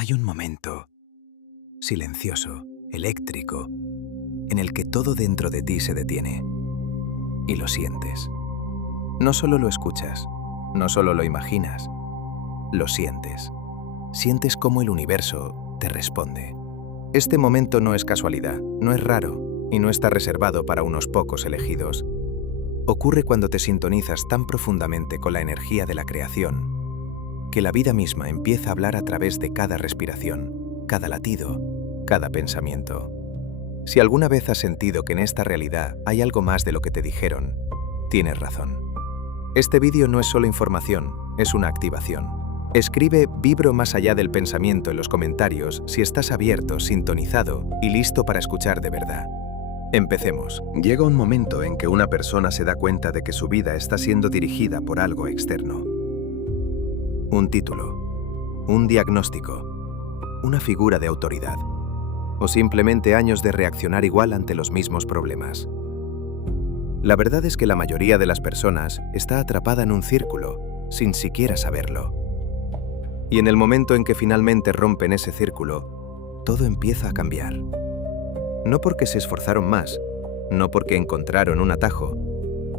Hay un momento silencioso, eléctrico, en el que todo dentro de ti se detiene y lo sientes. No solo lo escuchas, no solo lo imaginas, lo sientes. Sientes cómo el universo te responde. Este momento no es casualidad, no es raro y no está reservado para unos pocos elegidos. Ocurre cuando te sintonizas tan profundamente con la energía de la creación que la vida misma empieza a hablar a través de cada respiración, cada latido, cada pensamiento. Si alguna vez has sentido que en esta realidad hay algo más de lo que te dijeron, tienes razón. Este vídeo no es solo información, es una activación. Escribe "Vibro más allá del pensamiento" en los comentarios si estás abierto, sintonizado y listo para escuchar de verdad. Empecemos. Llega un momento en que una persona se da cuenta de que su vida está siendo dirigida por algo externo. Un título, un diagnóstico, una figura de autoridad, o simplemente años de reaccionar igual ante los mismos problemas. La verdad es que la mayoría de las personas está atrapada en un círculo, sin siquiera saberlo. Y en el momento en que finalmente rompen ese círculo, todo empieza a cambiar. No porque se esforzaron más, no porque encontraron un atajo,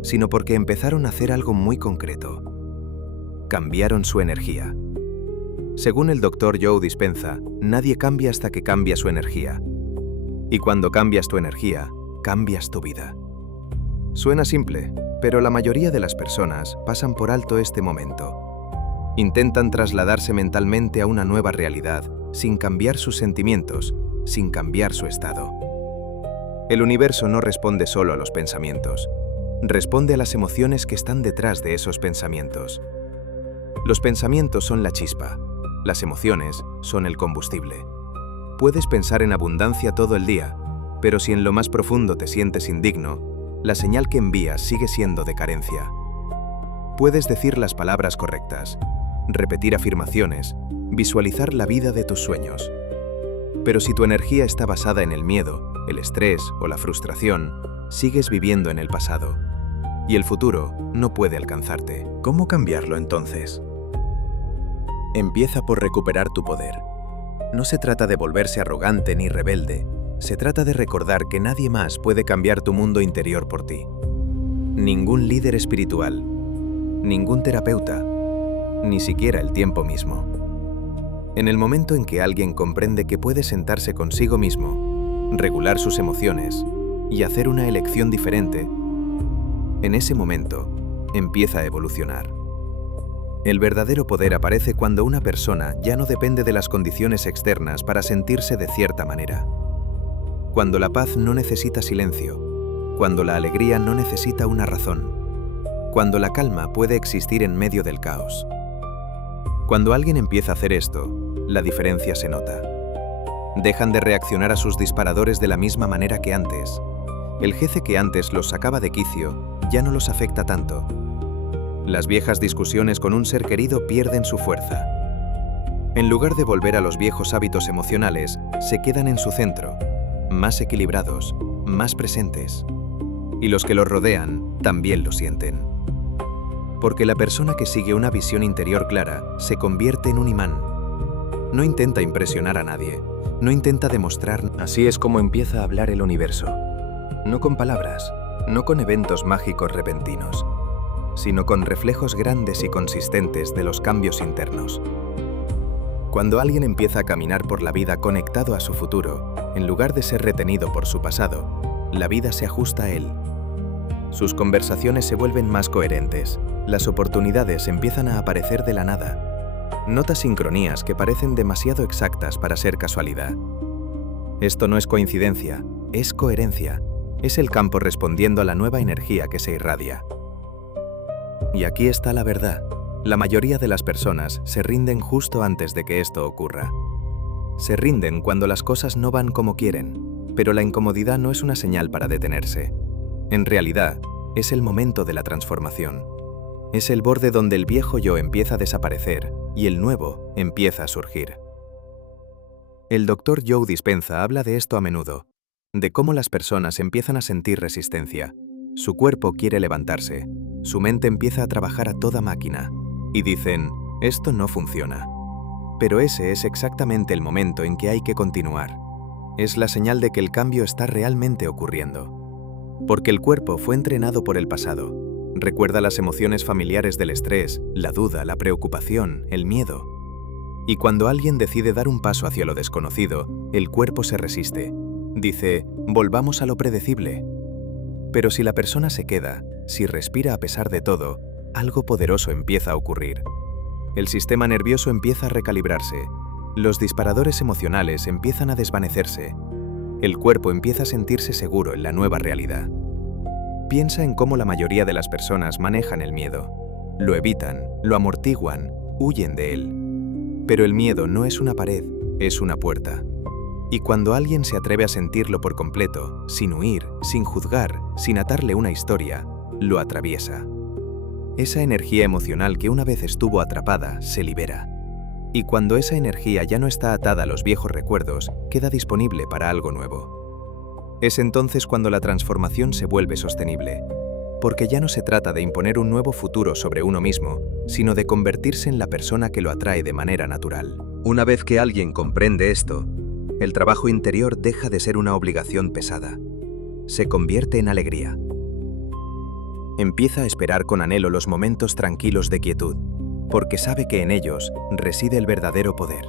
sino porque empezaron a hacer algo muy concreto. Cambiaron su energía. Según el Dr. Joe Dispenza, nadie cambia hasta que cambia su energía. Y cuando cambias tu energía, cambias tu vida. Suena simple, pero la mayoría de las personas pasan por alto este momento. Intentan trasladarse mentalmente a una nueva realidad sin cambiar sus sentimientos, sin cambiar su estado. El universo no responde solo a los pensamientos, responde a las emociones que están detrás de esos pensamientos. Los pensamientos son la chispa, las emociones son el combustible. Puedes pensar en abundancia todo el día, pero si en lo más profundo te sientes indigno, la señal que envías sigue siendo de carencia. Puedes decir las palabras correctas, repetir afirmaciones, visualizar la vida de tus sueños. Pero si tu energía está basada en el miedo, el estrés o la frustración, sigues viviendo en el pasado. Y el futuro no puede alcanzarte. ¿Cómo cambiarlo entonces? Empieza por recuperar tu poder. No se trata de volverse arrogante ni rebelde. Se trata de recordar que nadie más puede cambiar tu mundo interior por ti. Ningún líder espiritual, ningún terapeuta, ni siquiera el tiempo mismo. En el momento en que alguien comprende que puede sentarse consigo mismo, regular sus emociones y hacer una elección diferente, en ese momento empieza a evolucionar. El verdadero poder aparece cuando una persona ya no depende de las condiciones externas para sentirse de cierta manera. Cuando la paz no necesita silencio, cuando la alegría no necesita una razón, cuando la calma puede existir en medio del caos. Cuando alguien empieza a hacer esto, la diferencia se nota. Dejan de reaccionar a sus disparadores de la misma manera que antes. El jefe que antes los sacaba de quicio ya no los afecta tanto. Las viejas discusiones con un ser querido pierden su fuerza. En lugar de volver a los viejos hábitos emocionales, se quedan en su centro, más equilibrados, más presentes. Y los que los rodean también lo sienten. Porque la persona que sigue una visión interior clara se convierte en un imán. No intenta impresionar a nadie, no intenta demostrar. Así es como empieza a hablar el universo. No con palabras, no con eventos mágicos repentinos, sino con reflejos grandes y consistentes de los cambios internos. Cuando alguien empieza a caminar por la vida conectado a su futuro, en lugar de ser retenido por su pasado, la vida se ajusta a él. Sus conversaciones se vuelven más coherentes, las oportunidades empiezan a aparecer de la nada. Nota sincronías que parecen demasiado exactas para ser casualidad. Esto no es coincidencia, es coherencia. Es el campo respondiendo a la nueva energía que se irradia. Y aquí está la verdad. La mayoría de las personas se rinden justo antes de que esto ocurra. Se rinden cuando las cosas no van como quieren, pero la incomodidad no es una señal para detenerse. En realidad, es el momento de la transformación. Es el borde donde el viejo yo empieza a desaparecer y el nuevo empieza a surgir. El Dr. Joe Dispenza habla de esto a menudo, de cómo las personas empiezan a sentir resistencia. Su cuerpo quiere levantarse, su mente empieza a trabajar a toda máquina, y dicen, esto no funciona. Pero ese es exactamente el momento en que hay que continuar. Es la señal de que el cambio está realmente ocurriendo. Porque el cuerpo fue entrenado por el pasado. Recuerda las emociones familiares del estrés, la duda, la preocupación, el miedo. Y cuando alguien decide dar un paso hacia lo desconocido, el cuerpo se resiste. Dice, volvamos a lo predecible. Pero si la persona se queda, si respira a pesar de todo, algo poderoso empieza a ocurrir. El sistema nervioso empieza a recalibrarse. Los disparadores emocionales empiezan a desvanecerse. El cuerpo empieza a sentirse seguro en la nueva realidad. Piensa en cómo la mayoría de las personas manejan el miedo. Lo evitan, lo amortiguan, huyen de él. Pero el miedo no es una pared, es una puerta. Y cuando alguien se atreve a sentirlo por completo, sin huir, sin juzgar, sin atarle una historia, lo atraviesa. Esa energía emocional que una vez estuvo atrapada se libera. Y cuando esa energía ya no está atada a los viejos recuerdos, queda disponible para algo nuevo. Es entonces cuando la transformación se vuelve sostenible, porque ya no se trata de imponer un nuevo futuro sobre uno mismo, sino de convertirse en la persona que lo atrae de manera natural. Una vez que alguien comprende esto, el trabajo interior deja de ser una obligación pesada. Se convierte en alegría. Empieza a esperar con anhelo los momentos tranquilos de quietud, porque sabe que en ellos reside el verdadero poder.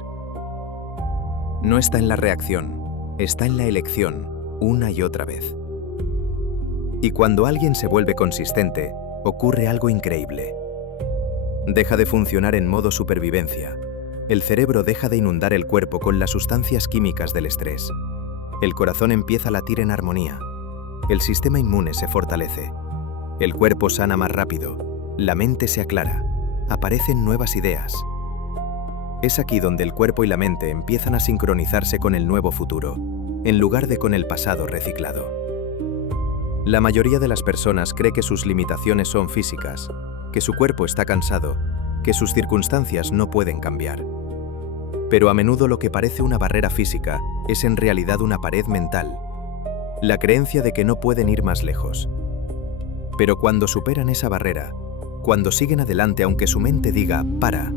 No está en la reacción, está en la elección, una y otra vez. Y cuando alguien se vuelve consistente, ocurre algo increíble. Deja de funcionar en modo supervivencia. El cerebro deja de inundar el cuerpo con las sustancias químicas del estrés. El corazón empieza a latir en armonía. El sistema inmune se fortalece. El cuerpo sana más rápido. La mente se aclara. Aparecen nuevas ideas. Es aquí donde el cuerpo y la mente empiezan a sincronizarse con el nuevo futuro, en lugar de con el pasado reciclado. La mayoría de las personas cree que sus limitaciones son físicas, que su cuerpo está cansado, que sus circunstancias no pueden cambiar. Pero a menudo lo que parece una barrera física es en realidad una pared mental, la creencia de que no pueden ir más lejos. Pero cuando superan esa barrera, cuando siguen adelante aunque su mente diga «para»,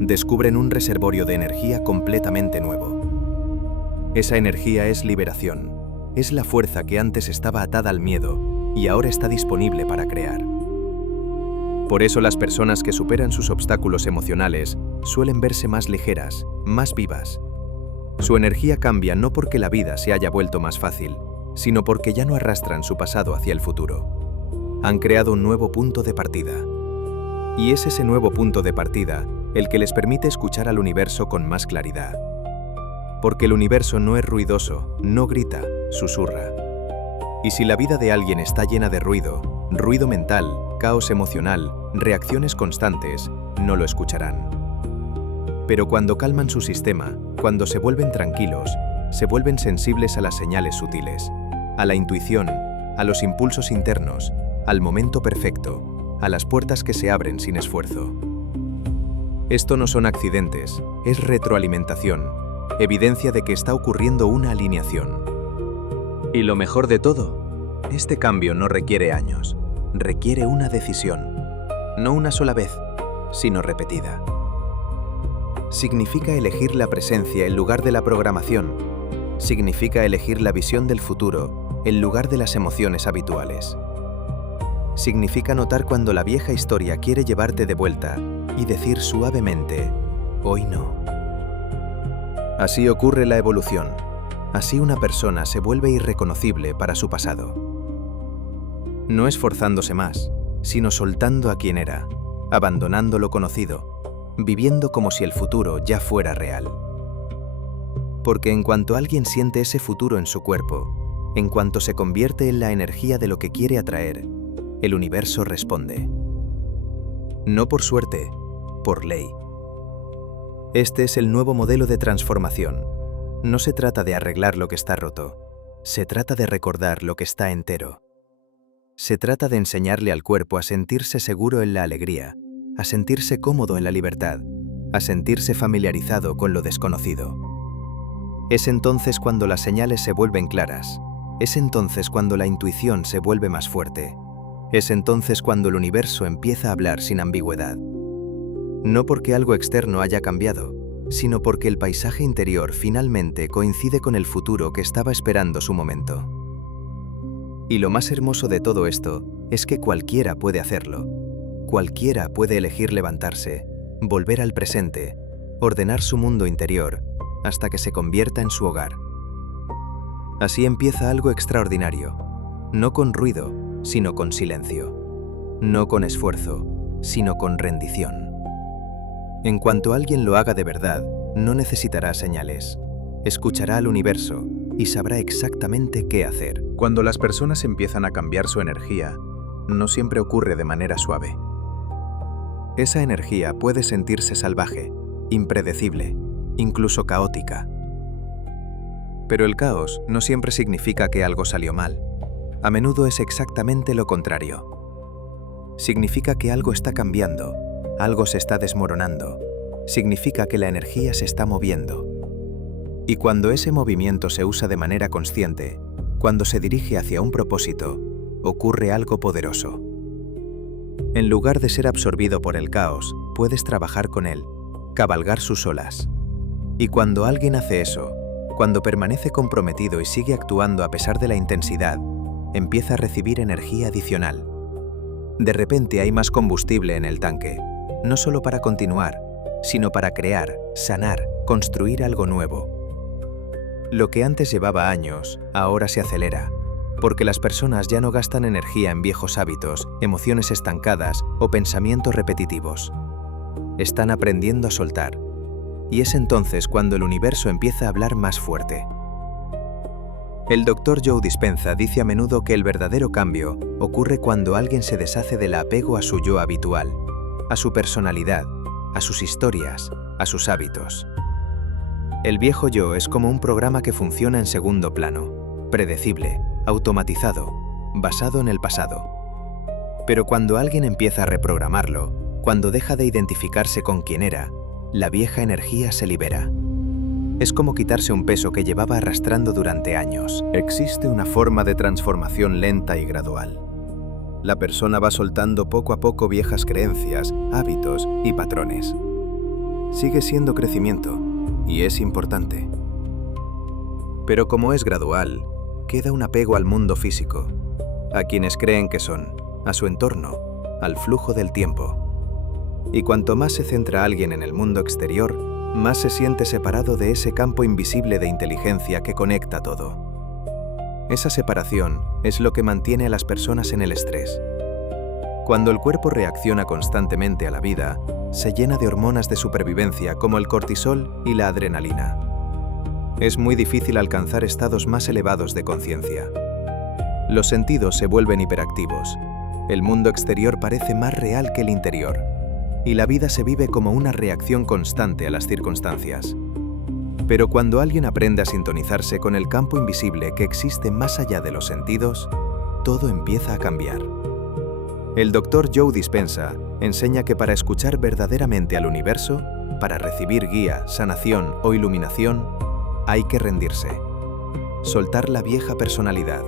descubren un reservorio de energía completamente nuevo. Esa energía es liberación, es la fuerza que antes estaba atada al miedo y ahora está disponible para crear. Por eso las personas que superan sus obstáculos emocionales suelen verse más ligeras, más vivas. Su energía cambia no porque la vida se haya vuelto más fácil, sino porque ya no arrastran su pasado hacia el futuro. Han creado un nuevo punto de partida. Y es ese nuevo punto de partida el que les permite escuchar al universo con más claridad. Porque el universo no es ruidoso, no grita, susurra. Y si la vida de alguien está llena de ruido, ruido mental, caos emocional, reacciones constantes, no lo escucharán. Pero cuando calman su sistema, cuando se vuelven tranquilos, se vuelven sensibles a las señales sutiles, a la intuición, a los impulsos internos, al momento perfecto, a las puertas que se abren sin esfuerzo. Esto no son accidentes, es retroalimentación, evidencia de que está ocurriendo una alineación. Y lo mejor de todo, este cambio no requiere años, requiere una decisión, no una sola vez, sino repetida. Significa elegir la presencia en lugar de la programación, significa elegir la visión del futuro en lugar de las emociones habituales. Significa notar cuando la vieja historia quiere llevarte de vuelta y decir suavemente, hoy no. Así ocurre la evolución. Así una persona se vuelve irreconocible para su pasado. No esforzándose más, sino soltando a quien era, abandonando lo conocido, viviendo como si el futuro ya fuera real. Porque en cuanto alguien siente ese futuro en su cuerpo, en cuanto se convierte en la energía de lo que quiere atraer, el universo responde. No por suerte, por ley. Este es el nuevo modelo de transformación. No se trata de arreglar lo que está roto, se trata de recordar lo que está entero. Se trata de enseñarle al cuerpo a sentirse seguro en la alegría, a sentirse cómodo en la libertad, a sentirse familiarizado con lo desconocido. Es entonces cuando las señales se vuelven claras, es entonces cuando la intuición se vuelve más fuerte, es entonces cuando el universo empieza a hablar sin ambigüedad. No porque algo externo haya cambiado, sino porque el paisaje interior finalmente coincide con el futuro que estaba esperando su momento. Y lo más hermoso de todo esto es que cualquiera puede hacerlo. Cualquiera puede elegir levantarse, volver al presente, ordenar su mundo interior, hasta que se convierta en su hogar. Así empieza algo extraordinario, no con ruido, sino con silencio, no con esfuerzo, sino con rendición. En cuanto alguien lo haga de verdad, no necesitará señales, escuchará al universo y sabrá exactamente qué hacer. Cuando las personas empiezan a cambiar su energía, no siempre ocurre de manera suave. Esa energía puede sentirse salvaje, impredecible, incluso caótica. Pero el caos no siempre significa que algo salió mal. A menudo es exactamente lo contrario. Significa que algo está cambiando, algo se está desmoronando. Significa que la energía se está moviendo. Y cuando ese movimiento se usa de manera consciente, cuando se dirige hacia un propósito, ocurre algo poderoso. En lugar de ser absorbido por el caos, puedes trabajar con él, cabalgar sus olas. Y cuando alguien hace eso, cuando permanece comprometido y sigue actuando a pesar de la intensidad, empieza a recibir energía adicional. De repente hay más combustible en el tanque, no solo para continuar, sino para crear, sanar, construir algo nuevo. Lo que antes llevaba años, ahora se acelera, porque las personas ya no gastan energía en viejos hábitos, emociones estancadas o pensamientos repetitivos. Están aprendiendo a soltar, y es entonces cuando el universo empieza a hablar más fuerte. El Dr. Joe Dispenza dice a menudo que el verdadero cambio ocurre cuando alguien se deshace del apego a su yo habitual, a su personalidad, a sus historias, a sus hábitos. El viejo yo es como un programa que funciona en segundo plano, predecible, automatizado, basado en el pasado. Pero cuando alguien empieza a reprogramarlo, cuando deja de identificarse con quien era, la vieja energía se libera. Es como quitarse un peso que llevaba arrastrando durante años. Existe una forma de transformación lenta y gradual. La persona va soltando poco a poco viejas creencias, hábitos y patrones. Sigue siendo crecimiento, y es importante. Pero como es gradual, queda un apego al mundo físico, a quienes creen que son, a su entorno, al flujo del tiempo. Y cuanto más se centra alguien en el mundo exterior, más se siente separado de ese campo invisible de inteligencia que conecta todo. Esa separación es lo que mantiene a las personas en el estrés. Cuando el cuerpo reacciona constantemente a la vida, se llena de hormonas de supervivencia como el cortisol y la adrenalina. Es muy difícil alcanzar estados más elevados de conciencia. Los sentidos se vuelven hiperactivos. El mundo exterior parece más real que el interior. Y la vida se vive como una reacción constante a las circunstancias. Pero cuando alguien aprende a sintonizarse con el campo invisible que existe más allá de los sentidos, todo empieza a cambiar. El Dr. Joe Dispenza enseña que para escuchar verdaderamente al universo, para recibir guía, sanación o iluminación, hay que rendirse. Soltar la vieja personalidad.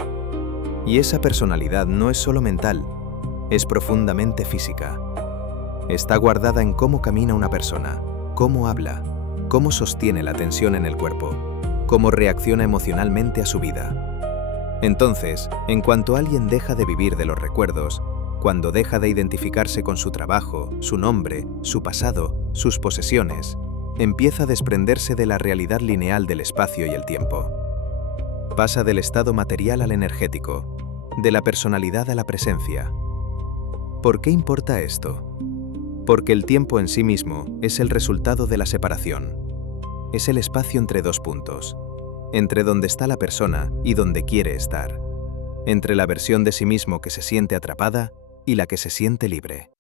Y esa personalidad no es solo mental, es profundamente física. Está guardada en cómo camina una persona, cómo habla, cómo sostiene la tensión en el cuerpo, cómo reacciona emocionalmente a su vida. Entonces, en cuanto alguien deja de vivir de los recuerdos, cuando deja de identificarse con su trabajo, su nombre, su pasado, sus posesiones, empieza a desprenderse de la realidad lineal del espacio y el tiempo. Pasa del estado material al energético, de la personalidad a la presencia. ¿Por qué importa esto? Porque el tiempo en sí mismo es el resultado de la separación. Es el espacio entre dos puntos, entre donde está la persona y donde quiere estar, entre la versión de sí mismo que se siente atrapada y la que se siente libre.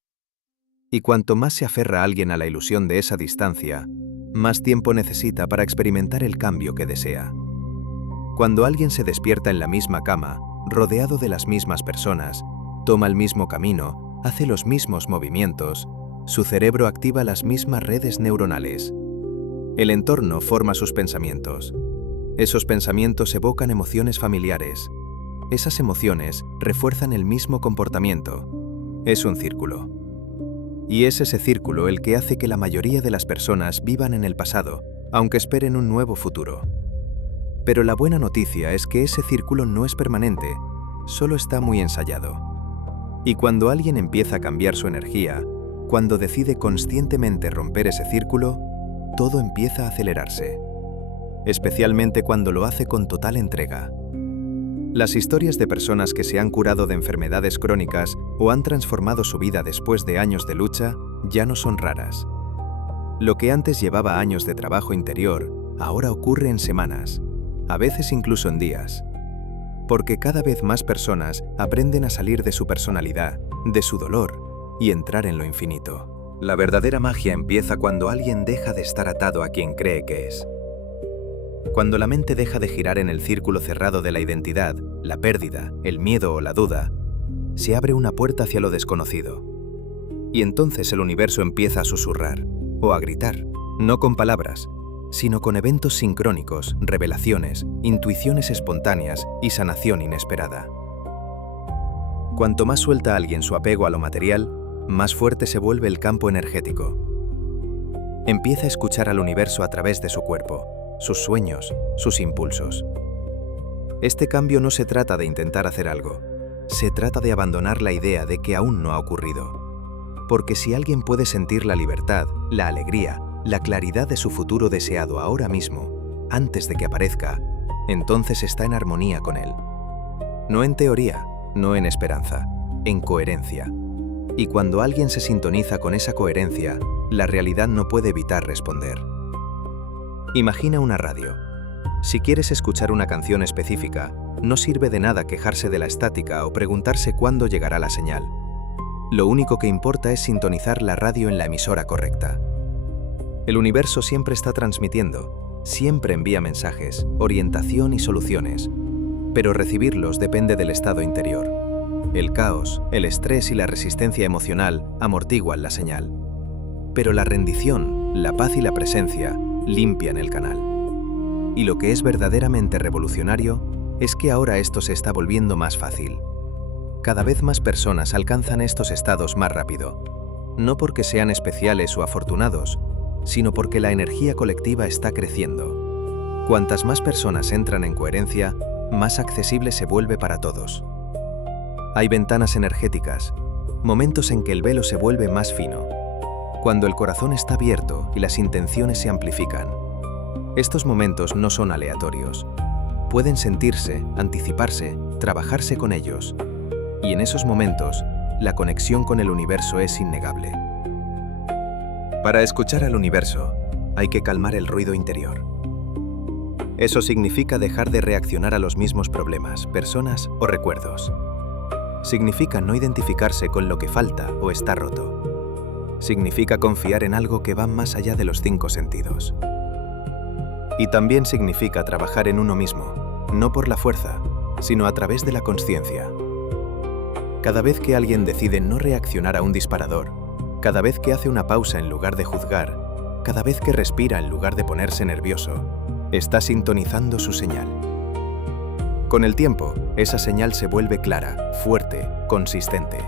Y cuanto más se aferra alguien a la ilusión de esa distancia, más tiempo necesita para experimentar el cambio que desea. Cuando alguien se despierta en la misma cama, rodeado de las mismas personas, toma el mismo camino, hace los mismos movimientos, su cerebro activa las mismas redes neuronales. El entorno forma sus pensamientos. Esos pensamientos evocan emociones familiares. Esas emociones refuerzan el mismo comportamiento. Es un círculo. Y es ese círculo el que hace que la mayoría de las personas vivan en el pasado, aunque esperen un nuevo futuro. Pero la buena noticia es que ese círculo no es permanente, solo está muy ensayado. Y cuando alguien empieza a cambiar su energía, cuando decide conscientemente romper ese círculo, todo empieza a acelerarse. Especialmente cuando lo hace con total entrega. Las historias de personas que se han curado de enfermedades crónicas o han transformado su vida después de años de lucha ya no son raras. Lo que antes llevaba años de trabajo interior, ahora ocurre en semanas, a veces incluso en días. Porque cada vez más personas aprenden a salir de su personalidad, de su dolor, y entrar en lo infinito. La verdadera magia empieza cuando alguien deja de estar atado a quien cree que es. Cuando la mente deja de girar en el círculo cerrado de la identidad, la pérdida, el miedo o la duda, se abre una puerta hacia lo desconocido. Y entonces el universo empieza a susurrar, o a gritar, no con palabras, sino con eventos sincrónicos, revelaciones, intuiciones espontáneas y sanación inesperada. Cuanto más suelta alguien su apego a lo material, más fuerte se vuelve el campo energético. Empieza a escuchar al universo a través de su cuerpo, sus sueños, sus impulsos. Este cambio no se trata de intentar hacer algo, se trata de abandonar la idea de que aún no ha ocurrido. Porque si alguien puede sentir la libertad, la alegría, la claridad de su futuro deseado ahora mismo, antes de que aparezca, entonces está en armonía con él. No en teoría, no en esperanza, en coherencia. Y cuando alguien se sintoniza con esa coherencia, la realidad no puede evitar responder. Imagina una radio. Si quieres escuchar una canción específica, no sirve de nada quejarse de la estática o preguntarse cuándo llegará la señal. Lo único que importa es sintonizar la radio en la emisora correcta. El universo siempre está transmitiendo, siempre envía mensajes, orientación y soluciones, pero recibirlos depende del estado interior. El caos, el estrés y la resistencia emocional amortiguan la señal. Pero la rendición, la paz y la presencia limpian el canal. Y lo que es verdaderamente revolucionario es que ahora esto se está volviendo más fácil. Cada vez más personas alcanzan estos estados más rápido, no porque sean especiales o afortunados, sino porque la energía colectiva está creciendo. Cuantas más personas entran en coherencia, más accesible se vuelve para todos. Hay ventanas energéticas, momentos en que el velo se vuelve más fino, cuando el corazón está abierto y las intenciones se amplifican. Estos momentos no son aleatorios. Pueden sentirse, anticiparse, trabajarse con ellos. Y en esos momentos, la conexión con el universo es innegable. Para escuchar al universo, hay que calmar el ruido interior. Eso significa dejar de reaccionar a los mismos problemas, personas o recuerdos. Significa no identificarse con lo que falta o está roto. Significa confiar en algo que va más allá de los 5 sentidos. Y también significa trabajar en uno mismo, no por la fuerza, sino a través de la consciencia. Cada vez que alguien decide no reaccionar a un disparador, cada vez que hace una pausa en lugar de juzgar, cada vez que respira en lugar de ponerse nervioso, está sintonizando su señal. Con el tiempo, esa señal se vuelve clara, fuerte, consistente.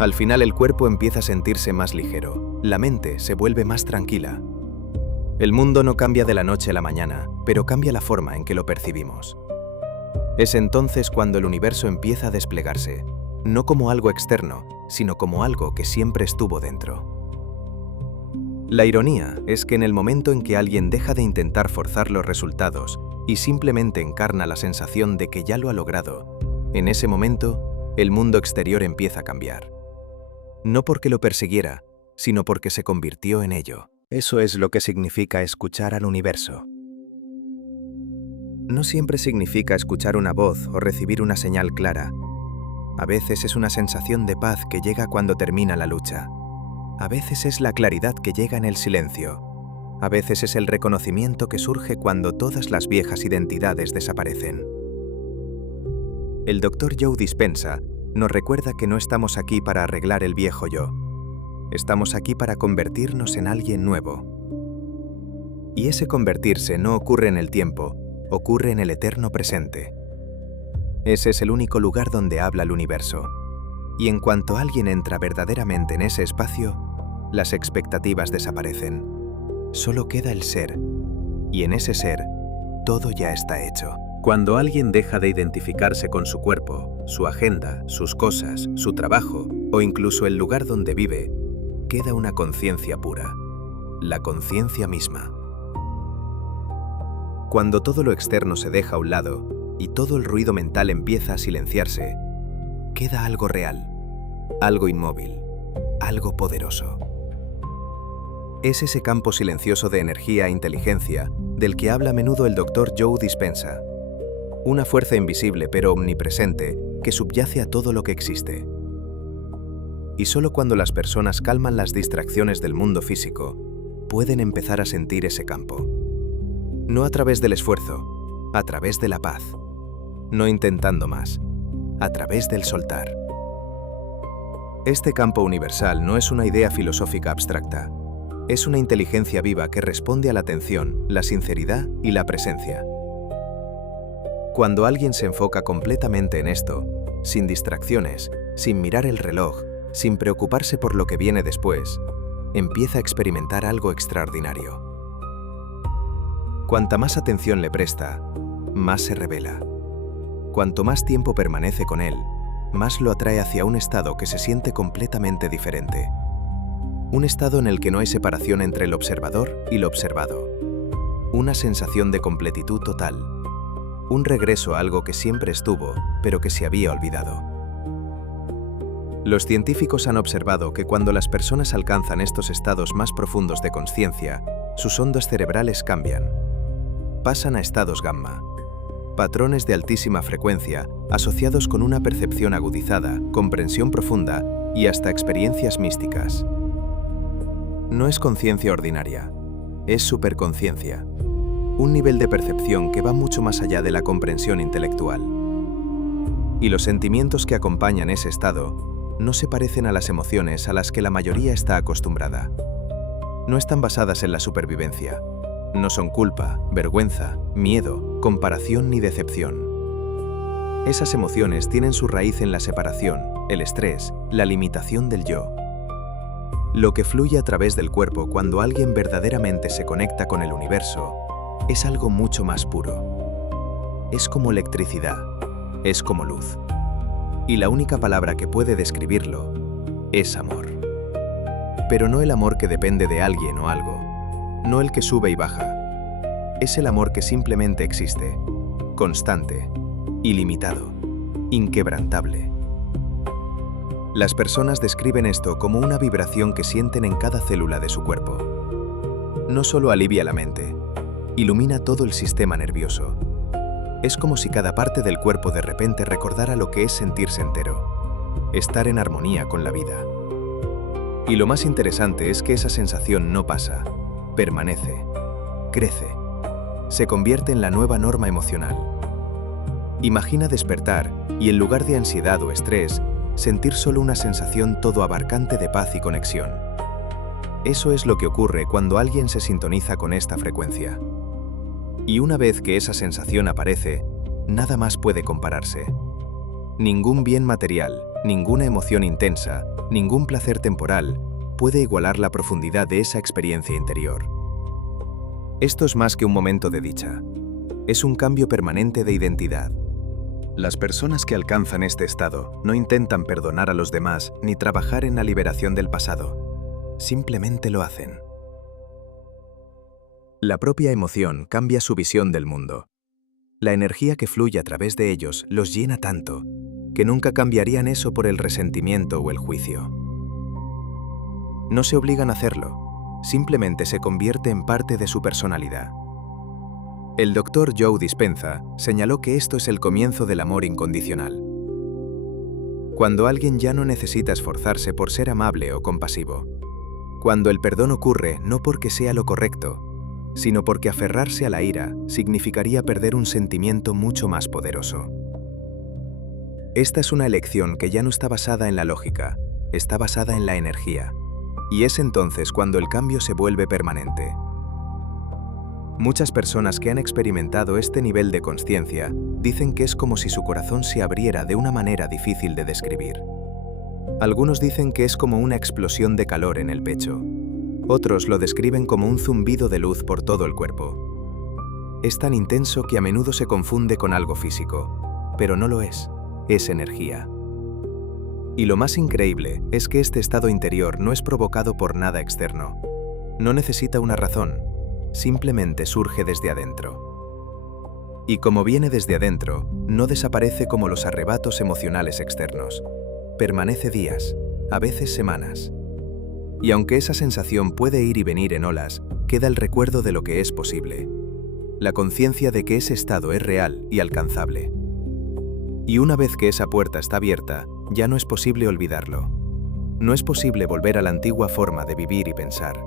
Al final el cuerpo empieza a sentirse más ligero, la mente se vuelve más tranquila. El mundo no cambia de la noche a la mañana, pero cambia la forma en que lo percibimos. Es entonces cuando el universo empieza a desplegarse, no como algo externo, sino como algo que siempre estuvo dentro. La ironía es que en el momento en que alguien deja de intentar forzar los resultados y simplemente encarna la sensación de que ya lo ha logrado, en ese momento, el mundo exterior empieza a cambiar. No porque lo persiguiera, sino porque se convirtió en ello. Eso es lo que significa escuchar al universo. No siempre significa escuchar una voz o recibir una señal clara. A veces es una sensación de paz que llega cuando termina la lucha. A veces es la claridad que llega en el silencio. A veces es el reconocimiento que surge cuando todas las viejas identidades desaparecen. El Dr. Joe Dispenza nos recuerda que no estamos aquí para arreglar el viejo yo. Estamos aquí para convertirnos en alguien nuevo. Y ese convertirse no ocurre en el tiempo, ocurre en el eterno presente. Ese es el único lugar donde habla el universo. Y en cuanto alguien entra verdaderamente en ese espacio, las expectativas desaparecen. Solo queda el ser, y en ese ser, todo ya está hecho. Cuando alguien deja de identificarse con su cuerpo, su agenda, sus cosas, su trabajo o incluso el lugar donde vive, queda una conciencia pura, la conciencia misma. Cuando todo lo externo se deja a un lado y todo el ruido mental empieza a silenciarse, queda algo real, algo inmóvil, algo poderoso. Es ese campo silencioso de energía e inteligencia del que habla a menudo el Dr. Joe Dispenza. Una fuerza invisible pero omnipresente que subyace a todo lo que existe. Y solo cuando las personas calman las distracciones del mundo físico, pueden empezar a sentir ese campo. No a través del esfuerzo, a través de la paz. No intentando más, a través del soltar. Este campo universal no es una idea filosófica abstracta. Es una inteligencia viva que responde a la atención, la sinceridad y la presencia. Cuando alguien se enfoca completamente en esto, sin distracciones, sin mirar el reloj, sin preocuparse por lo que viene después, empieza a experimentar algo extraordinario. Cuanta más atención le presta, más se revela. Cuanto más tiempo permanece con él, más lo atrae hacia un estado que se siente completamente diferente. Un estado en el que no hay separación entre el observador y lo observado. Una sensación de completitud total. Un regreso a algo que siempre estuvo, pero que se había olvidado. Los científicos han observado que cuando las personas alcanzan estos estados más profundos de consciencia, sus ondas cerebrales cambian. Pasan a estados gamma, patrones de altísima frecuencia asociados con una percepción agudizada, comprensión profunda y hasta experiencias místicas. No es conciencia ordinaria, es superconciencia, un nivel de percepción que va mucho más allá de la comprensión intelectual. Y los sentimientos que acompañan ese estado no se parecen a las emociones a las que la mayoría está acostumbrada. No están basadas en la supervivencia. No son culpa, vergüenza, miedo, comparación ni decepción. Esas emociones tienen su raíz en la separación, el estrés, la limitación del yo. Lo que fluye a través del cuerpo cuando alguien verdaderamente se conecta con el universo es algo mucho más puro. Es como electricidad, es como luz. Y la única palabra que puede describirlo es amor. Pero no el amor que depende de alguien o algo, no el que sube y baja. Es el amor que simplemente existe, constante, ilimitado, inquebrantable. Las personas describen esto como una vibración que sienten en cada célula de su cuerpo. No solo alivia la mente, ilumina todo el sistema nervioso. Es como si cada parte del cuerpo de repente recordara lo que es sentirse entero, estar en armonía con la vida. Y lo más interesante es que esa sensación no pasa, permanece, crece, se convierte en la nueva norma emocional. Imagina despertar y en lugar de ansiedad o estrés, sentir solo una sensación todo abarcante de paz y conexión. Eso es lo que ocurre cuando alguien se sintoniza con esta frecuencia. Y una vez que esa sensación aparece, nada más puede compararse. Ningún bien material, ninguna emoción intensa, ningún placer temporal puede igualar la profundidad de esa experiencia interior. Esto es más que un momento de dicha. Es un cambio permanente de identidad. Las personas que alcanzan este estado no intentan perdonar a los demás ni trabajar en la liberación del pasado. Simplemente lo hacen. La propia emoción cambia su visión del mundo. La energía que fluye a través de ellos los llena tanto que nunca cambiarían eso por el resentimiento o el juicio. No se obligan a hacerlo, simplemente se convierte en parte de su personalidad. El Dr. Joe Dispenza señaló que esto es el comienzo del amor incondicional. Cuando alguien ya no necesita esforzarse por ser amable o compasivo. Cuando el perdón ocurre no porque sea lo correcto, sino porque aferrarse a la ira significaría perder un sentimiento mucho más poderoso. Esta es una elección que ya no está basada en la lógica, está basada en la energía, y es entonces cuando el cambio se vuelve permanente. Muchas personas que han experimentado este nivel de consciencia dicen que es como si su corazón se abriera de una manera difícil de describir. Algunos dicen que es como una explosión de calor en el pecho. Otros lo describen como un zumbido de luz por todo el cuerpo. Es tan intenso que a menudo se confunde con algo físico, pero no lo es energía. Y lo más increíble es que este estado interior no es provocado por nada externo. No necesita una razón, simplemente surge desde adentro. Y como viene desde adentro, no desaparece como los arrebatos emocionales externos. Permanece días, a veces semanas. Y aunque esa sensación puede ir y venir en olas, queda el recuerdo de lo que es posible. La conciencia de que ese estado es real y alcanzable. Y una vez que esa puerta está abierta, ya no es posible olvidarlo. No es posible volver a la antigua forma de vivir y pensar.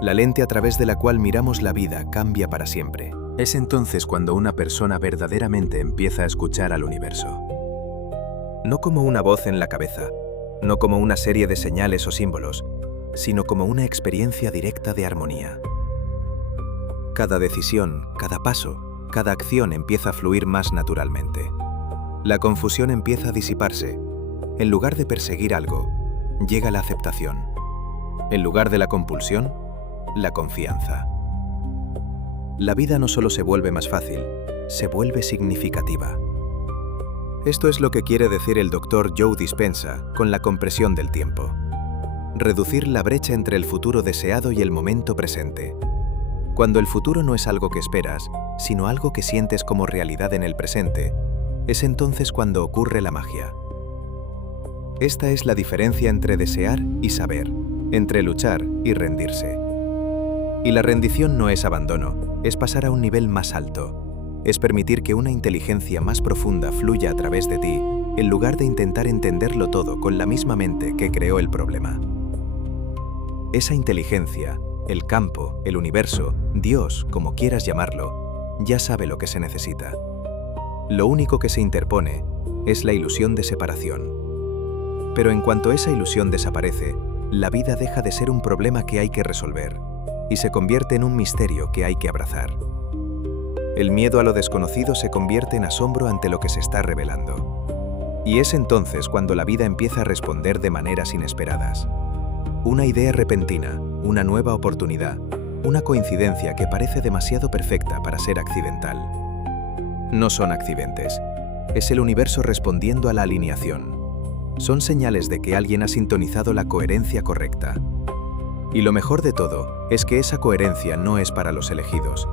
La lente a través de la cual miramos la vida cambia para siempre. Es entonces cuando una persona verdaderamente empieza a escuchar al universo. No como una voz en la cabeza, no como una serie de señales o símbolos, sino como una experiencia directa de armonía. Cada decisión, cada paso, cada acción empieza a fluir más naturalmente. La confusión empieza a disiparse. En lugar de perseguir algo, llega la aceptación. En lugar de la compulsión, la confianza. La vida no solo se vuelve más fácil, se vuelve significativa. Esto es lo que quiere decir el Dr. Joe Dispenza con la compresión del tiempo. Reducir la brecha entre el futuro deseado y el momento presente. Cuando el futuro no es algo que esperas, sino algo que sientes como realidad en el presente, es entonces cuando ocurre la magia. Esta es la diferencia entre desear y saber, entre luchar y rendirse. Y la rendición no es abandono, es pasar a un nivel más alto. Es permitir que una inteligencia más profunda fluya a través de ti, en lugar de intentar entenderlo todo con la misma mente que creó el problema. Esa inteligencia, el campo, el universo, Dios, como quieras llamarlo, ya sabe lo que se necesita. Lo único que se interpone es la ilusión de separación. Pero en cuanto esa ilusión desaparece, la vida deja de ser un problema que hay que resolver y se convierte en un misterio que hay que abrazar. El miedo a lo desconocido se convierte en asombro ante lo que se está revelando. Y es entonces cuando la vida empieza a responder de maneras inesperadas. Una idea repentina, una nueva oportunidad, una coincidencia que parece demasiado perfecta para ser accidental. No son accidentes, es el universo respondiendo a la alineación. Son señales de que alguien ha sintonizado la coherencia correcta. Y lo mejor de todo es que esa coherencia no es para los elegidos.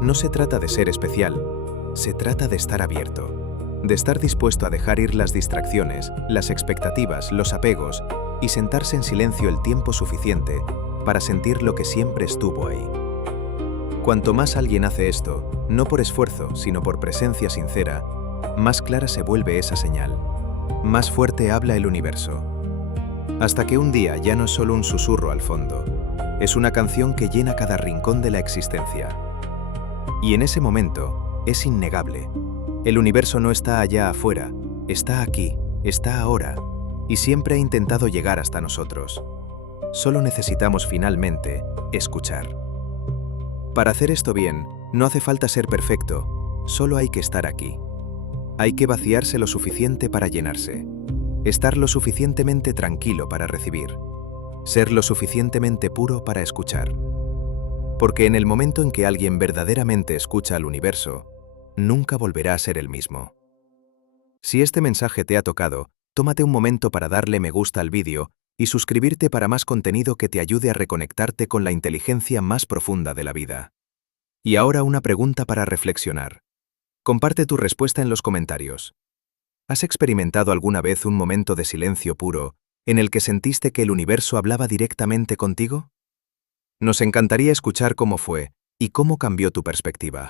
No se trata de ser especial, se trata de estar abierto, de estar dispuesto a dejar ir las distracciones, las expectativas, los apegos y sentarse en silencio el tiempo suficiente para sentir lo que siempre estuvo ahí. Cuanto más alguien hace esto, no por esfuerzo, sino por presencia sincera, más clara se vuelve esa señal, más fuerte habla el universo. Hasta que un día ya no es solo un susurro al fondo, es una canción que llena cada rincón de la existencia. Y en ese momento, es innegable. El universo no está allá afuera, está aquí, está ahora, y siempre ha intentado llegar hasta nosotros. Solo necesitamos finalmente escuchar. Para hacer esto bien, no hace falta ser perfecto, solo hay que estar aquí. Hay que vaciarse lo suficiente para llenarse, estar lo suficientemente tranquilo para recibir, ser lo suficientemente puro para escuchar. Porque en el momento en que alguien verdaderamente escucha al universo, nunca volverá a ser el mismo. Si este mensaje te ha tocado, tómate un momento para darle me gusta al vídeo y suscribirte para más contenido que te ayude a reconectarte con la inteligencia más profunda de la vida. Y ahora una pregunta para reflexionar. Comparte tu respuesta en los comentarios. ¿Has experimentado alguna vez un momento de silencio puro en el que sentiste que el universo hablaba directamente contigo? Nos encantaría escuchar cómo fue y cómo cambió tu perspectiva.